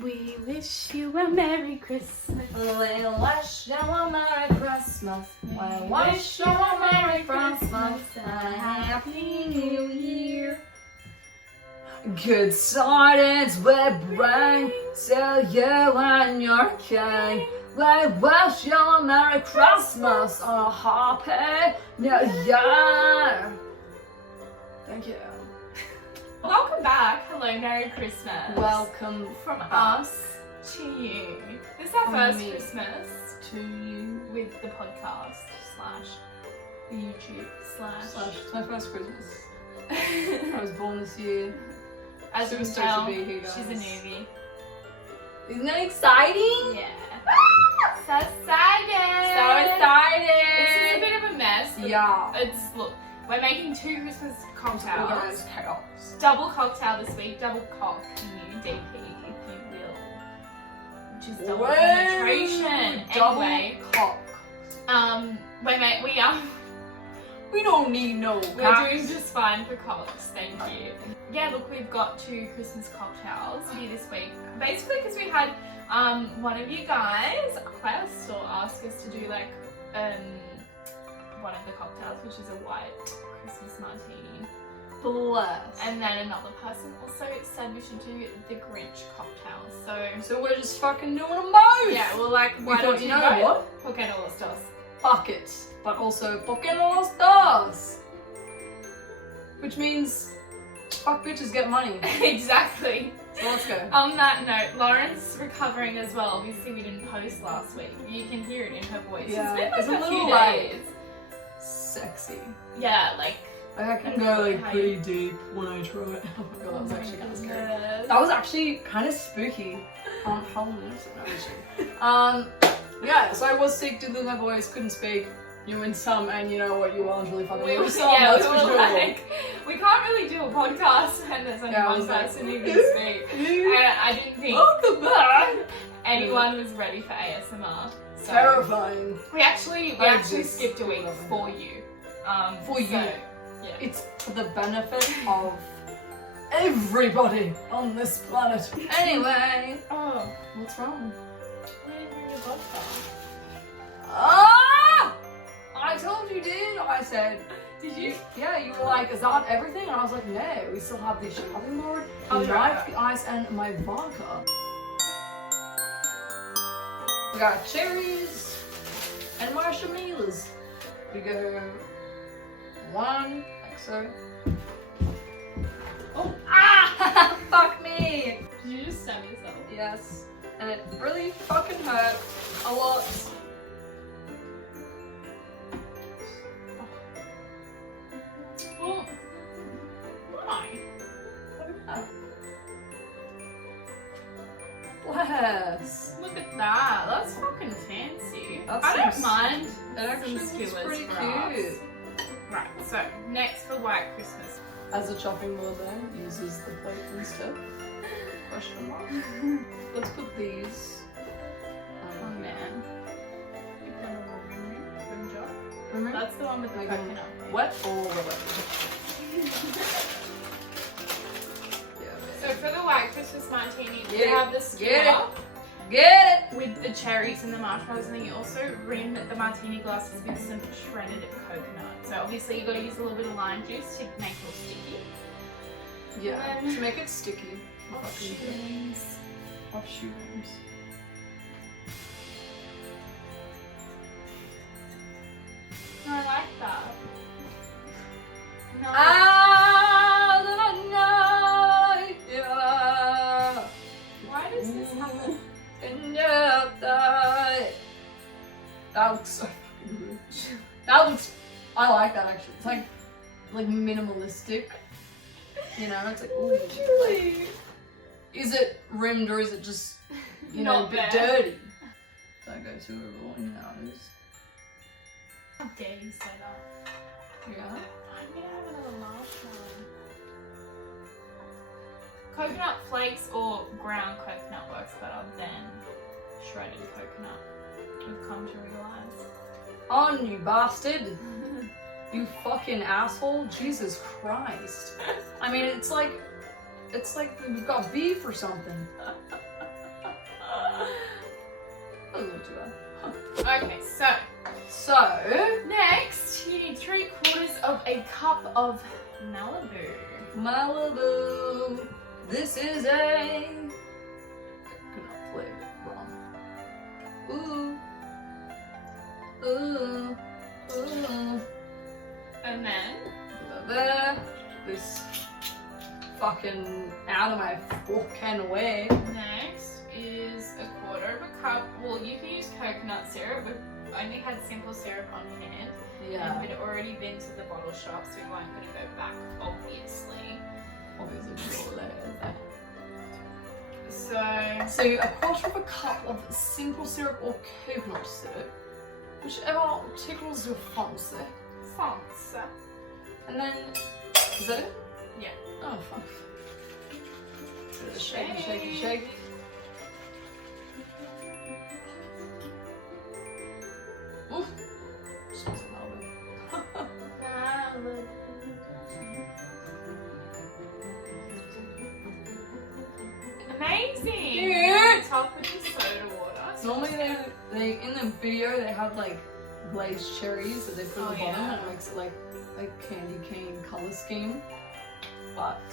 We wish you a Merry Christmas. We wish you a Merry Christmas. We wish you a Merry Christmas and a Happy New Year. Good tidings we bring to you and your king. We wish you a Merry Christmas and a Happy New Year. Thank you. Welcome back. Hello, Merry Christmas. Welcome from back. us to you. This is our first me Christmas to you. with the podcast / the YouTube / It's my first Christmas. I was born this year. As you can Super stoked tell, to be here, guys. she's a newbie. Isn't that exciting? Yeah. So excited! So excited! This is a bit of a mess. But Yeah. look, we're making 2 Christmas cocktails. Organized chaos. Double cocktail this week, double cock new DP, if you will. Which is double penetration. Double Anyway, cock. we don't need no we're cocks. doing just fine for cocks, thank you. Yeah, look, we've got 2 Christmas cocktails here this week. Basically, because we had one of you guys request or ask us to do like one of the cocktails, which is a white Christmas martini. Bless. And then another person also said we should do the Grinch cocktail. So we're just fucking doing them both. Yeah, well, like, why We don't thought, you you know go? what? ¿Por qué no los dos? Fuck it. But also, ¿por qué no los dos? Which means, fuck bitches get money. Exactly. So let's go. On that note, Lauren's recovering as well. Obviously, we didn't post last week. You can hear it in her voice. Yeah, It's been it's like a a few little days. Sexy. Yeah, like. I can go like pretty deep when I try it. Oh my god, that was actually kind of scary. Yes. That was actually kind of spooky on Halloween. Yeah, so I was sick, didn't lose my voice, couldn't speak. You win some, and you know what, you weren't really fucking We lose were, some, yeah, that's we for were sure. like, we can't really do a podcast and there's only Yeah, I one was like, person who can speak. And I didn't think Welcome back! anyone was ready for ASMR. So Terrifying. we actually just skipped a week for you. For you. Yeah. It's for the benefit of everybody on this planet. Anyway, Oh, what's wrong? we didn't bring the vodka. Ah! I told you, dude. I said, Did you? yeah, you were like, is that everything? And I was like, no, we still have the shopping board, the Oh, knife, the ice, and my vodka. We got cherries and marshmallows. We go 1, like so. Oh, ah! Fuck me! Did you just stab yourself? Yes, and it really fucking hurt a lot. Well, why? Bless. Look at that. That's fucking fancy. That's I don't some- mind. That actually some looks skewers pretty for cute. us. Right, so next for White Christmas. As a chopping board then, uses the plate instead. Question mark. Let's put these. Oh man. You put them all in jar. Remember? That's the one with the Make 'em coconut. wet or wet? So for the White Christmas martini, Get you it. have the Get skewer Get it! with the cherries and the marshmallows, and then you also rim the martini glasses with some shredded coconut. So obviously you got to use a little bit of lime juice to make it sticky. Yeah, And to make it sticky. Mushrooms. Mushrooms. No, I like that. No. Ah, the night, yeah. Why does this happen? And yeah, that looks so fucking good. That looks, I like that actually. It's like minimalistic. You know, it's like, ooh, Literally. is it rimmed or is it just, you know, Not a bit there. dirty? Don't go too overall in your nose. How dare you say that? Yeah. I'm gonna have another marshmallow. Coconut flakes or ground coconut works better than shredded coconut. I've come to realise. On, you bastard! You fucking asshole! Jesus Christ! I mean, it's like we've got beef or something. A little too bad. Okay, So, next you need 3/4 of a cup of Malibu. Malibu. This is a coconut flavored rum. Ooh. Ooh. Ooh. And then There. This fucking out of my fucking way. next is 1/4 of a cup. Well, you can use coconut syrup. We've only had simple syrup on hand. And we'd already been to the bottle shop, so we weren't going to go back, obviously. Obviously, we'll let it there. So, So 1/4 of a cup of simple syrup or coconut syrup, whichever tickles your fancy. fonts. And then, is that it? Yeah. Oh fuck. Shake, shake, shake. Oof. Smells like Malibu. Amazing! Yeah. Top with the soda water. Normally they in the video they have like glazed cherries that they put at the bottom and it makes it like a candy cane colour scheme. But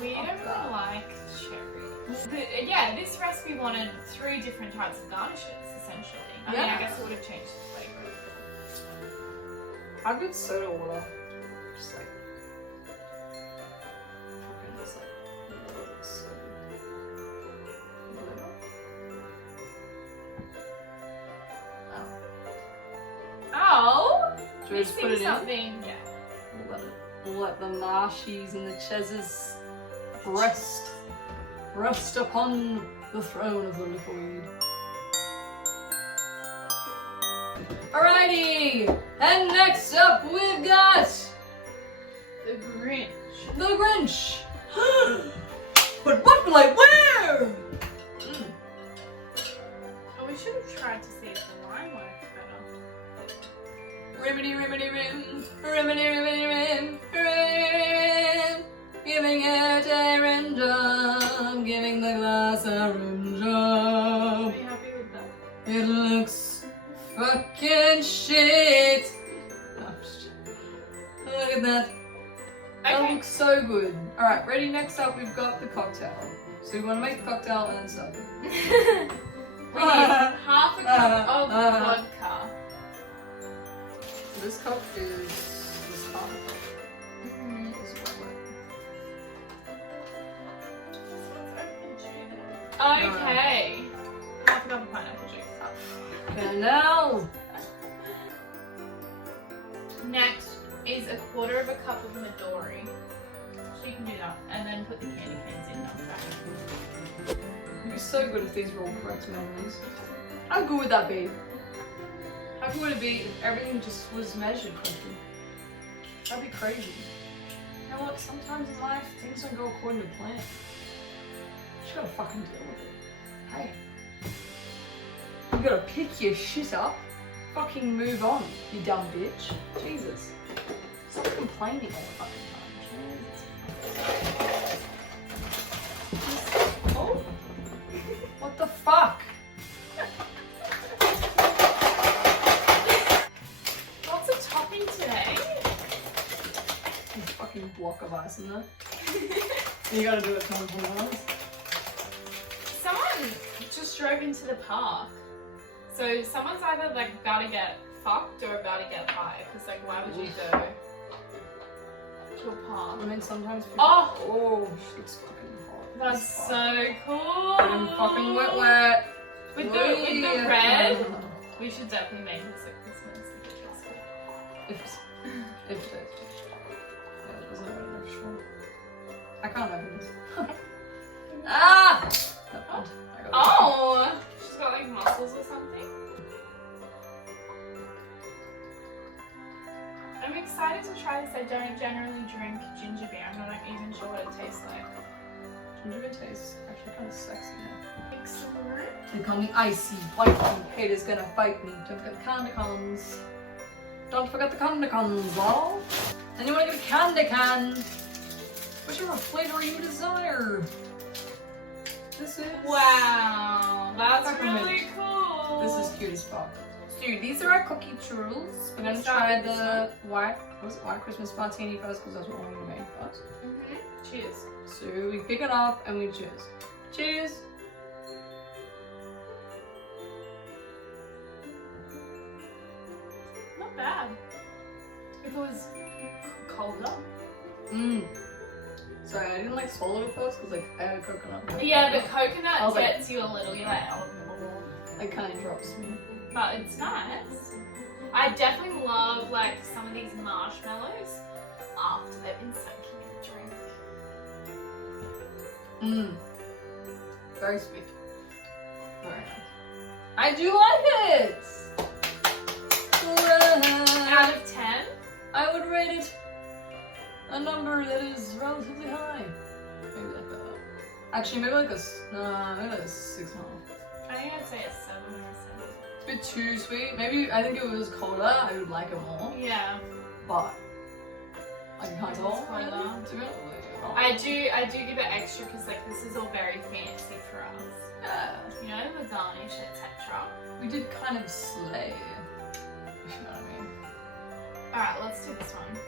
We don't really like cherries. Yeah, this recipe wanted 3 different types of garnishes, essentially. I mean, I guess it would have changed the flavour. How good soda water? Just like fucking just like soda. Oh! Should we just put it in? Something, yeah. We'll let the marshies and the cheses rest upon the throne of the liquid. Alrighty! And next up we've got The Grinch. the Grinch! But what will I wear? Oh, we should have tried to see if the lime worked better. Rimmity rimmity rim, rimmity rimmity rim, rim. Giving it a rim job, giving the glass a rim Are job. you happy with that? It looks fucking shit. No, look at that. That Okay. looks so good. Alright, ready? Next up we've got the cocktail. So we want to make the cocktail and then serve it. We need half a cup of vodka. This cup is this cup. This is Okay. Half a cup of pineapple juice. And now, Next is 1/4 of a cup of Midori. So you can do that. And then put the candy canes in after. it'd be so good if these were all correct measurements. How good would that be? How good would it be if everything just was measured correctly? That'd be crazy. You know what? Sometimes in life, things don't go according to plan. You just gotta fucking deal with it. Hey. You gotta pick your shit up. Fucking move on, you dumb bitch. Jesus. Stop complaining all the fucking time. Jesus. Oh. What the fuck? Lots of topping today. A fucking block of ice in there. You gotta do it 10 times. Someone just drove into the park. So someone's either like about to get fucked or about to get high. Because like, why would you go to a park? I mean, sometimes people... Oh, shit's fucking hot. that's so cool. I'm fucking wet. With the red, we should definitely make this a Christmas. If it is. Yeah, doesn't matter, I'm sure. I can't open this. Ah! That one. I got it. Oh, she's got like muscles or something. I'm excited to try this. I don't generally drink ginger beer. I'm not even sure what it tastes like. Ginger beer tastes actually kind of sexy now. Excellent. They call me icy, white, haters gonna fight me. Don't forget the candy cans. Don't forget the candy cans, lol. And you wanna get a candy can. Whichever flavor you desire. This is... Wow, that's Peppermint. really cool. This is cute as fuck. So these are our cookie churros. We're gonna try the white Christmas Martini first because that's what we're gonna make first. Cheers. So we pick it up and we cheers. Cheers. Not bad. If it was colder. Sorry, I didn't like swallow it first because like I had coconut. Yeah, the coconut I was like- gets you a little. You're like, oh. It kind of drops me. But it's nice. I definitely love like some of these marshmallows after they've been soaking in the drink. Very sweet. Very nice. I do like it! Out of 10? I would rate it a number that is relatively high. Maybe like a... Actually, maybe like a 6.5. I think I'd say a 7 or a 7. It's a bit too sweet. Maybe, I think if it was colder, I would like it more. Yeah. But I can't tell. I do give it extra because like this is all very fancy for us. Yeah. You know, the garnish, etc. We did kind of slay. If you know what I mean. Alright, let's do this one.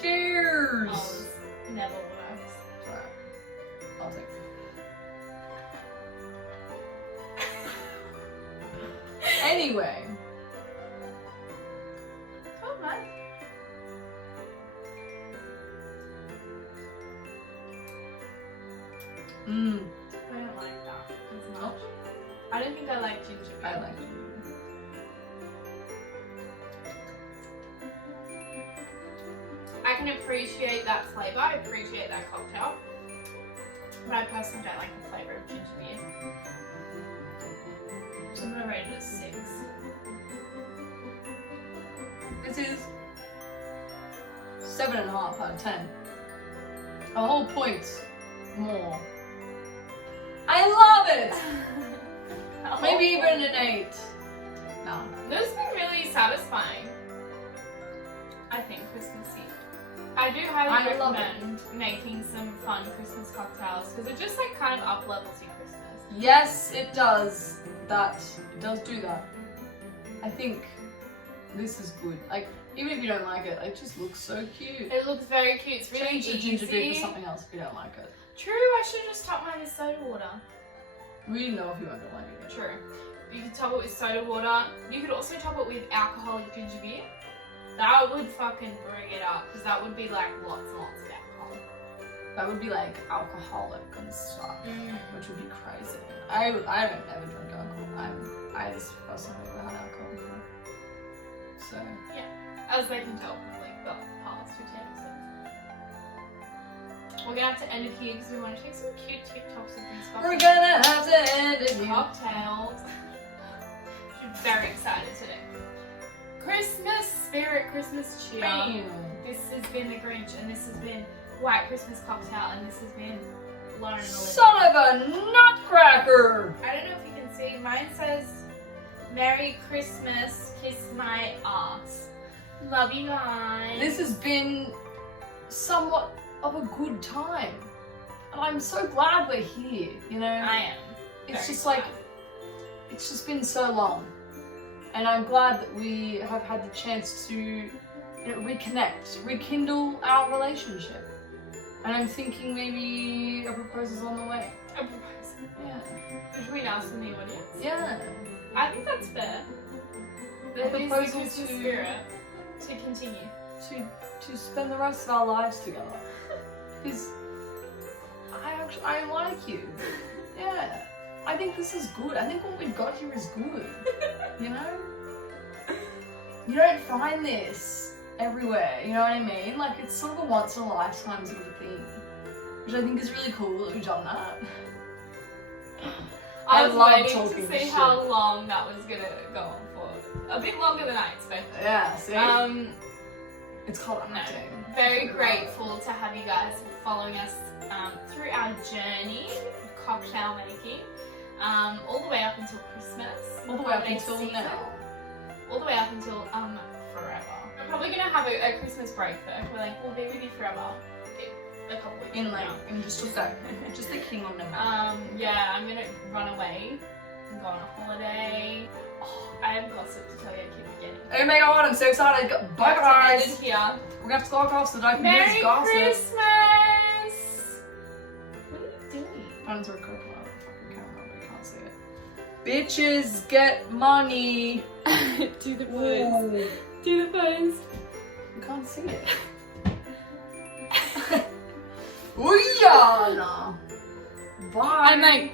Cheers! Oh, this never works. Alright. I'll take it. Anyway. Oh, nice. I don't like that as much. I don't think I like ginger beer. I like it. I can appreciate that flavour, I appreciate that cocktail. But I personally don't like the flavour of ginger beer. So I'm gonna rate it a 6. This is 7.5 out of 10. A whole point more. I love it! Maybe even an 8. No. This has been really satisfying. I think Christmassy. I do highly love recommend making some fun Christmas cocktails because it just like kind of up levels your Christmas. Yes, it does. It does do that. I think this is good. Like, even if you don't like it, it just looks so cute. It looks very cute. It's really Change the ginger beer easy. for something else if you don't like it. True, I should have just topped mine with soda water. We didn't know if you weren't gonna like it. True. You could top it with soda water. You could also top it with alcoholic ginger beer. That would fucking bring it up because that would be like lots and lots of alcohol. That would be like alcoholic and stuff, which would be crazy. I haven't ever drunk alcohol. I this is the first time I've ever had alcohol before. So As they can tell from like the past 50 episodes. We're gonna have to end it here because we want to take some cute TikToks of these we're gonna have to end it here. cocktails. I'm very excited today. Christmas spirit, Christmas cheer. Bam. This has been the Grinch, and this has been White Christmas Cocktail, and this has been Lauren and Olivia. Son of a nutcracker! I don't know if you can see. Mine says, "Merry Christmas, kiss my ass." Love you guys. This has been somewhat of a good time. And I'm so glad we're here, you know? I am. It's very just glad. like, it's just been so long. And I'm glad that we have had the chance to reconnect, rekindle our relationship. And I'm thinking maybe a proposal's on the way. A proposal. Yeah. Between us and the audience. Yeah. I think that's fair. A There is the proposal Christmas to- spirit to continue. To spend the rest of our lives together. Because I like you. Yeah. I think this is good. I think what we've got here is good. You know? You don't find this everywhere, you know what I mean? Like, it's sort of a once in a lifetime sort of a thing. Which I think is really cool that we've done that. I was love waiting talking to see shit. how long that was gonna go on for. A bit longer than I expected. Yeah, see? It's called No, acting. very grateful to have you guys following us through our journey of cocktail making, all the way up until Christmas. All the way up holiday until season. now. All the way up until forever. We're probably gonna have a Christmas break though. We're like, we'll be with you forever. a couple weeks In from like, now. in just a sec. Just the king on the Yeah, I'm gonna run away and go on a holiday. Oh, I have gossip to tell you. I keep forgetting. Oh my god, I'm so excited. Bye That's guys. it, here. We're gonna have to log off so that I can Merry miss gossip. Christmas! What are you doing? Phones are cooking on the fucking camera, but I can't see it. Bitches get money. Do the Ooh. Do the pose. You can't see it. Ooh, yeah. Bye. I'm like,